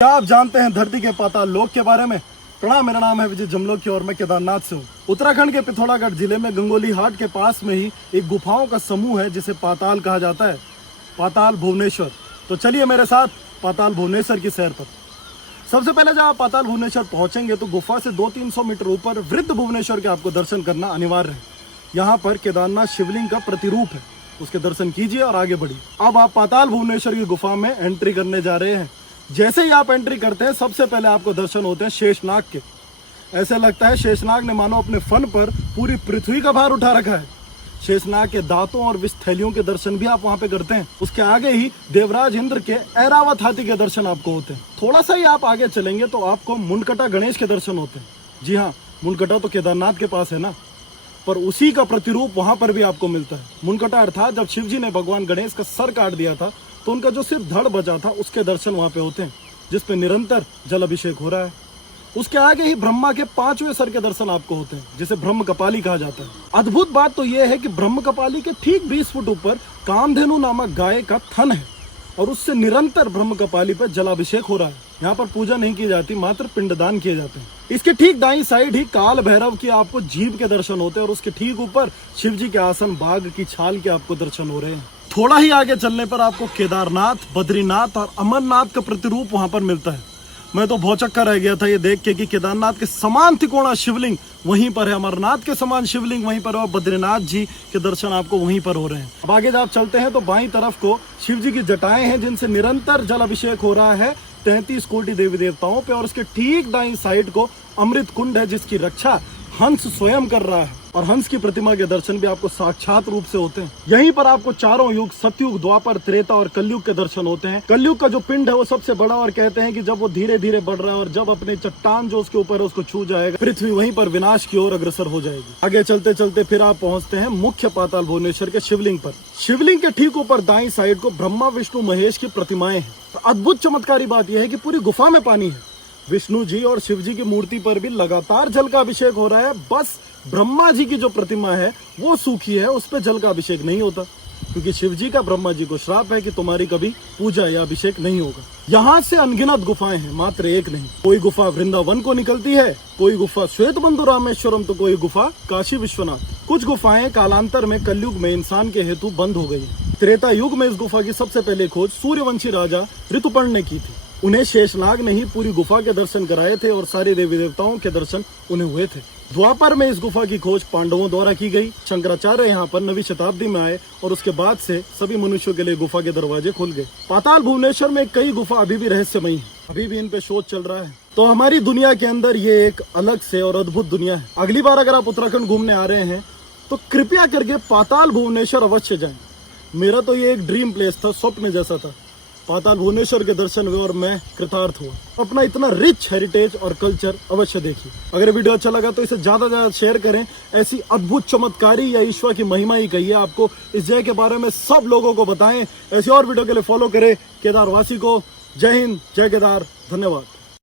क्या आप जानते हैं धरती के पाताल लोक के बारे में? प्रणाम, मेरा नाम है विजय जमलोकी और मैं केदारनाथ से हूँ। उत्तराखंड के पिथौरागढ़ जिले में गंगोली हाट के पास में ही एक गुफाओं का समूह है जिसे पाताल कहा जाता है, पाताल भुवनेश्वर। तो चलिए मेरे साथ पाताल भुवनेश्वर की सैर पर। सबसे पहले जब आप पाताल भुवनेश्वर पहुंचेंगे तो गुफा से 200-300 मीटर ऊपर वृद्ध भुवनेश्वर के आपको दर्शन करना अनिवार्य है। यहाँ पर केदारनाथ शिवलिंग का प्रतिरूप है, उसके दर्शन कीजिए और आगे बढ़िए। अब आप पाताल भुवनेश्वर की गुफा में एंट्री करने जा रहे हैं। जैसे ही आप एंट्री करते हैं सबसे पहले आपको दर्शन होते हैं शेषनाग के। ऐसे लगता है शेषनाग ने मानो अपने फन पर पूरी पृथ्वी का भार उठा रखा है। शेषनाग के दांतों और विष थैलियों के दर्शन भी आप वहां पे करते हैं। उसके आगे ही देवराज इंद्र के ऐरावत हाथी के दर्शन आपको होते हैं। थोड़ा सा ही आप आगे चलेंगे तो आपको मुंडकटा गणेश के दर्शन होते हैं। जी हाँ, मुंडकटा तो केदारनाथ के पास है ना, पर उसी का प्रतिरूप वहां पर भी आपको मिलता है। मुंडकटा अर्थात जब शिव जी ने भगवान गणेश का सर काट दिया था तो उनका जो सिर्फ धड़ बचा था उसके दर्शन वहां पे होते हैं, जिसपे निरंतर जल अभिषेक हो रहा है। उसके आगे ही ब्रह्मा के 5वें सर के दर्शन आपको होते हैं, जिसे ब्रह्म कपाली कहा जाता है। अद्भुत बात तो यह है कि ब्रह्म कपाली के ठीक 20 फुट ऊपर कामधेनु नामक गाय का थन है और उससे निरंतर ब्रह्म कपाली पर जलाभिषेक हो रहा है। यहाँ पर पूजा नहीं की जाती, मात्र पिंडदान किए जाते हैं। इसके ठीक दाईं साइड ही काल भैरव की आपको जीभ के दर्शन होते हैं और उसके ठीक ऊपर शिव जी के आसन बाघ की छाल के आपको दर्शन हो रहे हैं। थोड़ा ही आगे चलने पर आपको केदारनाथ, बद्रीनाथ और अमरनाथ का प्रतिरूप वहां पर मिलता है। मैं तो भौचक्का रह गया था ये देख के कि केदारनाथ के समान तिकोना शिवलिंग वहीं पर है, अमरनाथ के समान शिवलिंग वहीं पर है और बद्रीनाथ जी के दर्शन आपको वहीं पर हो रहे हैं। अब आगे जब आप चलते हैं तो बाईं तरफ को शिव जी की जटाएं हैं जिनसे निरंतर जल अभिषेक हो रहा है 33 कोटि देवी देवताओं पे, और उसके ठीक दाईं साइड को अमृत कुंड है जिसकी रक्षा हंस स्वयं कर रहा है और हंस की प्रतिमा के दर्शन भी आपको साक्षात रूप से होते हैं। यहीं पर आपको चारों युग सतयुग, द्वापर, त्रेता और कलयुग के दर्शन होते हैं। कलयुग का जो पिंड है वो सबसे बड़ा और कहते हैं कि जब वो धीरे धीरे बढ़ रहा है और जब अपने चट्टान जो उसके ऊपर है उसको छू जाएगा, पृथ्वी वहीं पर विनाश की ओर अग्रसर हो जाएगी। आगे चलते चलते फिर आप पहुंचते हैं मुख्य पाताल भुवनेश्वर के शिवलिंग पर। शिवलिंग के ठीक ऊपर दाईं साइड को ब्रह्मा, विष्णु, महेश की प्रतिमाएं हैं। तो अद्भुत चमत्कारी बात यह है कि पूरी गुफा में पानी है। विष्णु जी और शिव जी की मूर्ति पर भी लगातार जल का अभिषेक हो रहा है। बस ब्रह्मा जी की जो प्रतिमा है वो सूखी है, उस पर जल का अभिषेक नहीं होता, क्योंकि शिव जी का ब्रह्मा जी को श्राप है कि तुम्हारी कभी पूजा या अभिषेक नहीं होगा। यहाँ से अनगिनत गुफाएं हैं, मात्र एक नहीं। कोई गुफा वृंदावन को निकलती है, कोई गुफा श्वेतबंधु रामेश्वरम, तो कोई गुफा काशी विश्वनाथ। कुछ गुफाएं कालांतर में कलयुग में इंसान के हेतु बंद हो गई। त्रेता युग में इस गुफा की सबसे पहले खोज सूर्यवंशी राजा ऋतुपर्ण ने की थी। उन्हें शेषनाग ने ही पूरी गुफा के दर्शन कराए थे और सारे देवी देवताओं के दर्शन उन्हें हुए थे। द्वापर में इस गुफा की खोज पांडवों द्वारा की गई। शंकराचार्य यहाँ पर 9वीं शताब्दी में आए और उसके बाद से सभी मनुष्यों के लिए गुफा के दरवाजे खुल गए। पाताल भुवनेश्वर में कई गुफा अभी भी रहस्यमयी है, अभी भी इन पे शोध चल रहा है। तो हमारी दुनिया के अंदर ये एक अलग से और अद्भुत दुनिया है। अगली बार अगर आप उत्तराखंड घूमने आ रहे हैं तो कृपया करके पाताल भुवनेश्वर अवश्य जाएं। मेरा तो ये एक ड्रीम प्लेस था, स्वप्न जैसा था। पाताल भुवनेश्वर के दर्शन हुए और मैं कृतार्थ हुआ। अपना इतना रिच हेरिटेज और कल्चर अवश्य देखिए। अगर वीडियो अच्छा लगा तो इसे ज्यादा से ज्यादा शेयर करें। ऐसी अद्भुत चमत्कारी या ईश्वर की महिमा ही कहिए आपको इस जगह के बारे में सब लोगों को बताएं। ऐसी और वीडियो के लिए फॉलो करें केदारवासी को। जय हिंद, जय केदार, धन्यवाद।